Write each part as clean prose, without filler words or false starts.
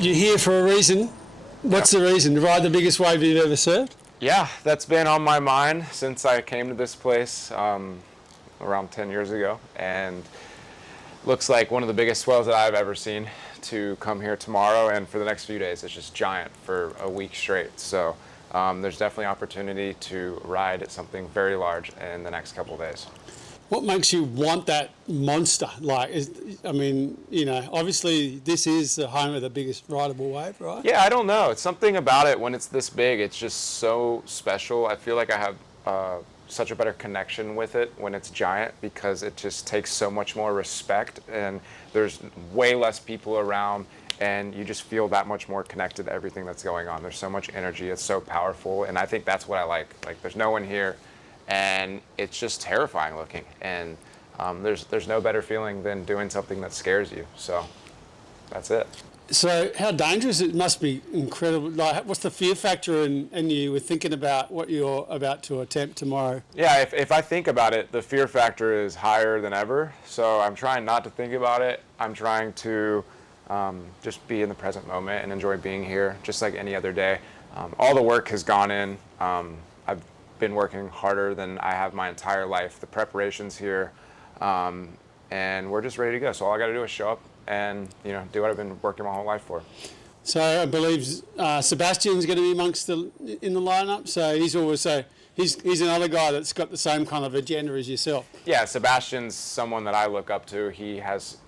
You're here for a reason. What's the reason? To ride the biggest wave you've ever surfed? Yeah, that's been on my mind since I came to this place around 10 years ago, and looks like one of the biggest swells that I've ever seen to come here tomorrow and for the next few days. It's just giant for a week straight. So there's definitely opportunity to ride something very large in the next couple of days. What makes you want that monster? Obviously this is the home of the biggest rideable wave, right? Yeah, I don't know. It's something about it when it's this big. It's just so special. I feel like I have such a better connection with it when it's giant because it just takes so much more respect and there's way less people around and you just feel that much more connected to everything that's going on. There's so much energy. It's so powerful, and I think that's what I like. Like, there's no one here, and it's just terrifying looking. And there's no better feeling than doing something that scares you. So that's it. So how dangerous? It must be incredible. Like, what's the fear factor in you with thinking about what you're about to attempt tomorrow? Yeah, if I think about it, the fear factor is higher than ever. So I'm trying not to think about it. I'm trying to just be in the present moment and enjoy being here, just like any other day. All the work has gone in. I've been working harder than I have my entire life. The preparation's here, and we're just ready to go. So all I got to do is show up and do what I've been working my whole life for. So I believe Sebastian's going to be in the lineup. So he's another guy that's got the same kind of agenda as yourself. Yeah, Sebastian's someone that I look up to. He has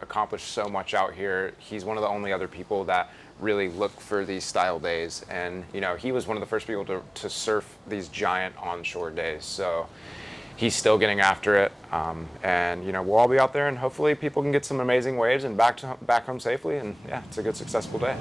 accomplished so much out here. He's one of the only other people that really look for these style days, and he was one of the first people to surf these giant onshore days. So he's still getting after it, and we'll all be out there, and hopefully people can get some amazing waves and back home safely. And yeah, it's a good, successful day.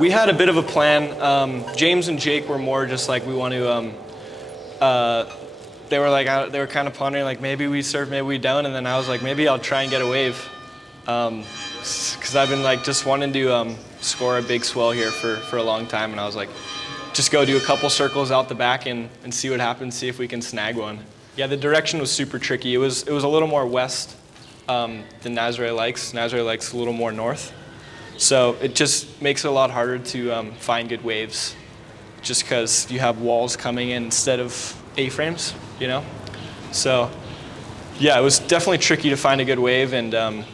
We had a bit of a plan. James and Jake were more just like, we want to, they were kind of pondering like, maybe we surf, maybe we don't. And then I was like, maybe I'll try and get a wave. Cause I've been like just wanting to score a big swell here for a long time. And I was like, just go do a couple circles out the back and see what happens, see if we can snag one. Yeah, the direction was super tricky. It was a little more west than Nazare likes. Nazare likes a little more north. So it just makes it a lot harder to find good waves, just because you have walls coming in instead of A-frames, you know? So yeah, it was definitely tricky to find a good wave, and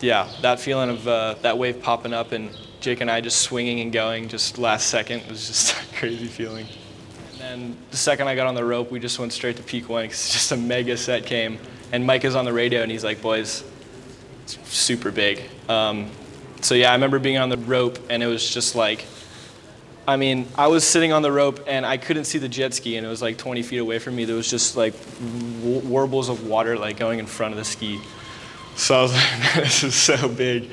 yeah, that feeling of that wave popping up and Jake and I just swinging and going just last second was just a crazy feeling. And then the second I got on the rope, we just went straight to peak one because just a mega set came. And Mike is on the radio and he's like, boys, it's super big. So yeah, I remember being on the rope and it was just like, I mean, I was sitting on the rope and I couldn't see the jet ski and it was like 20 feet away from me. There was just like warbles of water like going in front of the ski. So I was like, man, this is so big.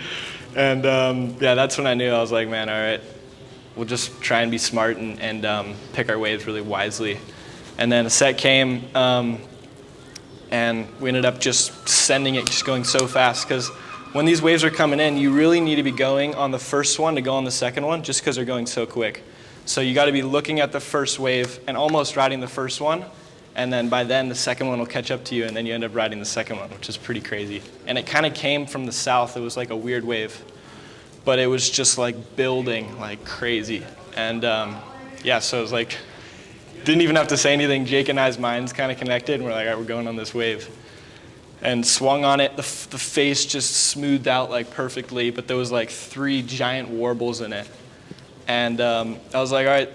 And yeah, that's when I knew. I was like, man, all right, we'll just try and be smart and pick our waves really wisely. And then a set came, and we ended up just sending it, just going so fast. Because when these waves are coming in, you really need to be going on the first one to go on the second one, just because they're going so quick. So you got to be looking at the first wave and almost riding the first one. And then by then, the second one will catch up to you, and then you end up riding the second one, which is pretty crazy. And it kind of came from the south. It was like a weird wave. But it was just like building like crazy. And yeah, so it was like, didn't even have to say anything. Jake and I's minds kind of connected, and we're like, all right, we're going on this wave. And swung on it. The face just smoothed out like perfectly, but there was like 3 giant warbles in it. And I was like, all right,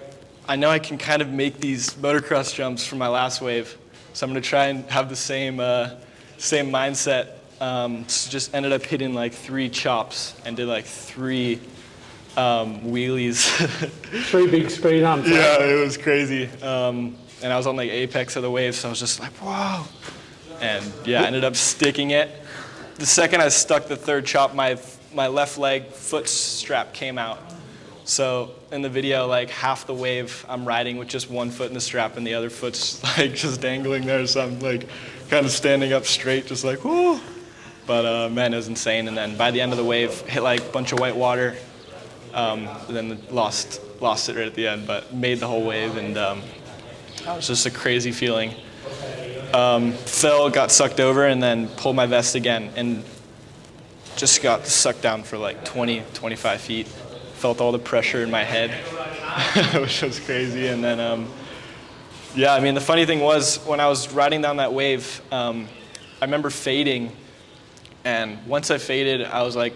I know I can kind of make these motocross jumps from my last wave, so I'm gonna try and have the same mindset. So just ended up hitting like 3 chops and did like 3 wheelies. 3 big speed humps. Yeah, it was crazy. And I was on the apex of the wave, so I was just like, whoa. And yeah, I ended up sticking it. The second I stuck the 3rd chop, my left leg foot strap came out. So in the video, like half the wave, I'm riding with just one foot in the strap and the other foot's like just dangling there. So I'm like kind of standing up straight, just like, whoo. But man, it was insane. And then by the end of the wave, hit like a bunch of white water. Then lost it right at the end, but made the whole wave. And it was just a crazy feeling. Fell, got sucked over, and then pulled my vest again. And just got sucked down for like 20, 25 feet. Felt all the pressure in my head, which was crazy. And then, yeah, I mean, the funny thing was when I was riding down that wave, I remember fading. And once I faded, I was like,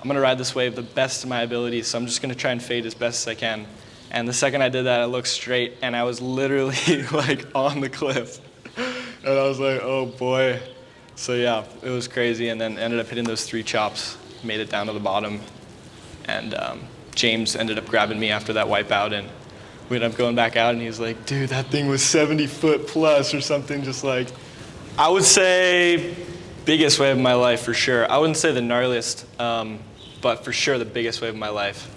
I'm going to ride this wave the best of my ability, so I'm just going to try and fade as best as I can. And the second I did that, I looked straight, and I was literally like on the cliff. And I was like, oh boy. So yeah, it was crazy, and then ended up hitting those 3 chops, made it down to the bottom. And James ended up grabbing me after that wipeout, and we ended up going back out, and he was like, dude, that thing was 70 foot plus or something, just like, I would say biggest wave of my life for sure. I wouldn't say the gnarliest, but for sure the biggest wave of my life.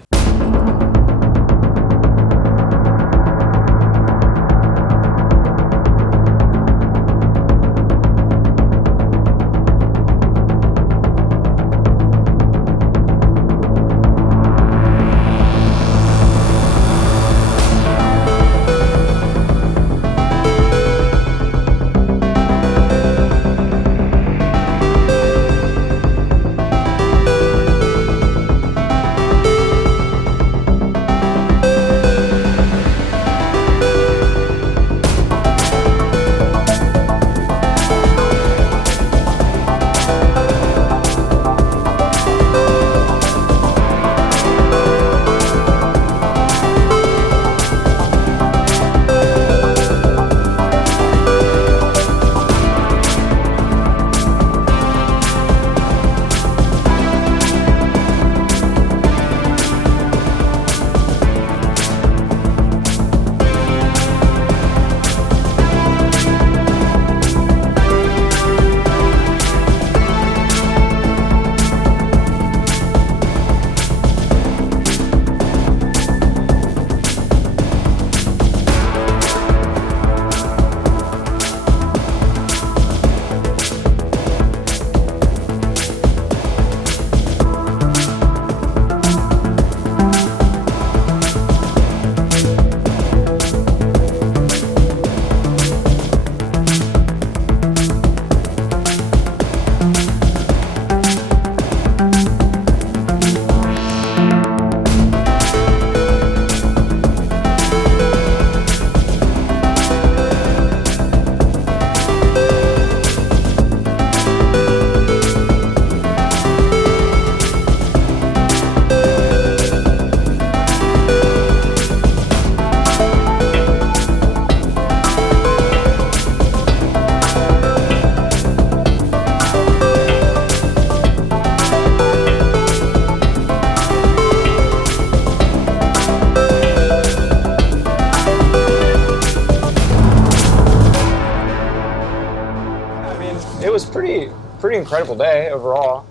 pretty incredible day overall.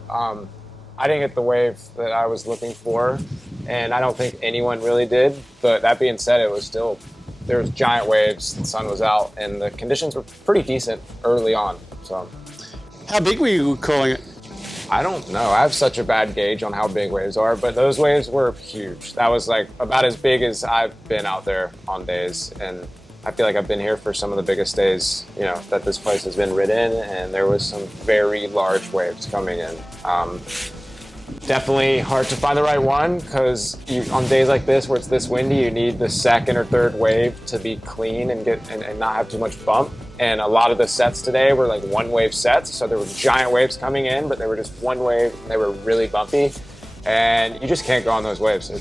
I didn't get the wave that I was looking for, and I don't think anyone really did. But that being said, there was giant waves, the sun was out, and the conditions were pretty decent early on. So, How big were you calling it? I don't know. I have such a bad gauge on how big waves are, but those waves were huge. That was like about as big as I've been out there on days, and I feel like I've been here for some of the biggest days, that this place has been ridden, and there was some very large waves coming in. Definitely hard to find the right one, because on days like this where it's this windy, you need the second or third wave to be clean and not have too much bump. And a lot of the sets today were like one wave sets, so there were giant waves coming in, but they were just one wave, and they were really bumpy, and you just can't go on those waves.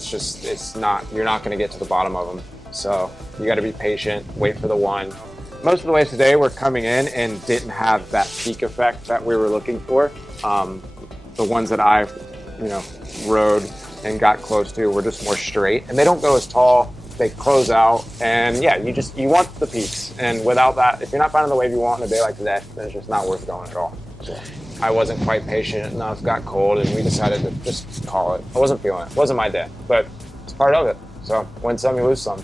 You're not going to get to the bottom of them. So you got to be patient, wait for the one. Most of the waves today were coming in and didn't have that peak effect that we were looking for. The ones that I, rode and got close to were just more straight, and they don't go as tall. They close out, and yeah, you want the peaks. And without that, if you're not finding the wave you want in a day like today, then it's just not worth going at all. So I wasn't quite patient enough, got cold, and we decided to just call it. I wasn't feeling it. It wasn't my day, but it's part of it. So win some, you lose some.